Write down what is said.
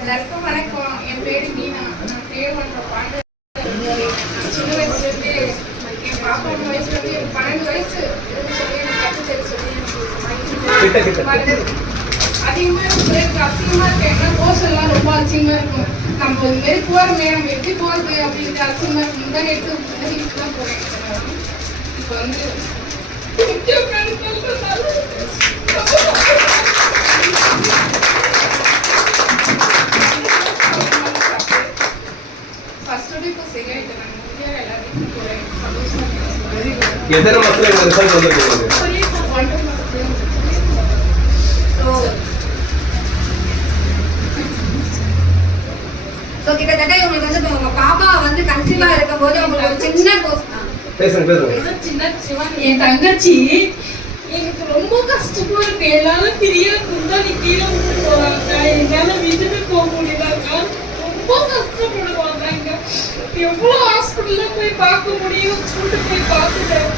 எல்லாருக்கும் வணக்கம். என் பேரு மீனா. நான் ப்ரேயர் பண்ற பாட்டு சின்ன வயசுலேருந்தே என் பாப்பா 1 வயசுலேருந்து எனக்கு 12 வயசு சொல்லி எனக்கு கற்றுச்சரி சொல்லி அதிகமாக எனக்கு அசிங்கமாக இருக்கு. ஏன்னா கோர்ஸ் எல்லாம் ரொம்ப அசிங்கமாக இருக்கும். நம்ம இது மாரி போகிறோமே, நம்ம எப்படி போகிறது அப்படின்ட்டு அசிங்கமாக இருக்கும். முன்னாடி எடுத்து தான் போகிறேன். இப்போ வந்து எத்தனை மாசத்துல இந்த ரிசல்ட் வந்துருக்கு? சோ கிட்டத்தட்ட உங்களுக்கு வந்து உங்க பாப்பா வந்து கன்சீவா இருக்கும்போது உங்களுக்கு ஒரு சின்ன பேசுங்க சின்ன என் தங்கச்சி எனக்கு ரொம்ப கஷ்டமா இருக்கு. எல்லாரும் தெரியாதுதான் நீ கீழே போறாங்க. என்னால விட்டுட்டு போக முடியலக்கா. ரொம்ப கஷ்டப்படுவாங்க. எவ்வளவு ஹாஸ்பிட்டல்ல போய் பார்க்க முடியும் சொல்லிட்டு போய் பார்த்துட்டேன்.